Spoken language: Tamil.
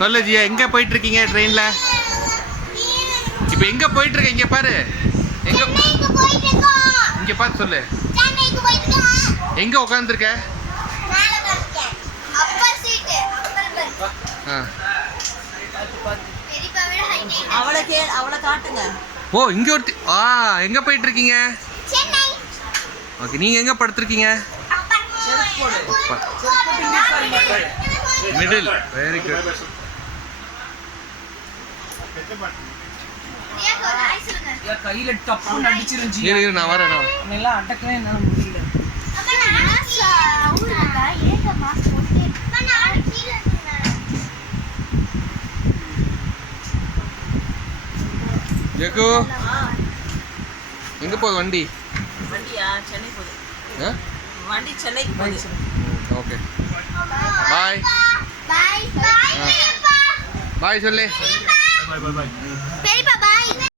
சொல்லு ஜியா, எங்கே போயிட்டுருக்கீங்க ட்ரெயினில்? இப்போ எங்கே போயிட்டுருக்க? இங்கே பாரு, எங்கே இங்கே பார்த்து சொல்லு. எங்கே உட்காந்துருக்க? ஓ, இங்கே ஒருத்தி. எங்கே போயிட்டுருக்கீங்க? ஓகே, நீங்கள் எங்கே படுத்துருக்கீங்க? மிடில். Very good. கையில டப்புன்னு அடிச்சிருந்துச்சு. நான் வரேன். எல்லாம் அடக்கவே என்னால முடியல. ஜெகு, எங்கே போகுது வண்டி? வண்டியா சென்னை போகுது. வண்டி சென்னை போகுது. ஓகே, பாய். பாய் சொல்லு. பெரியப்பா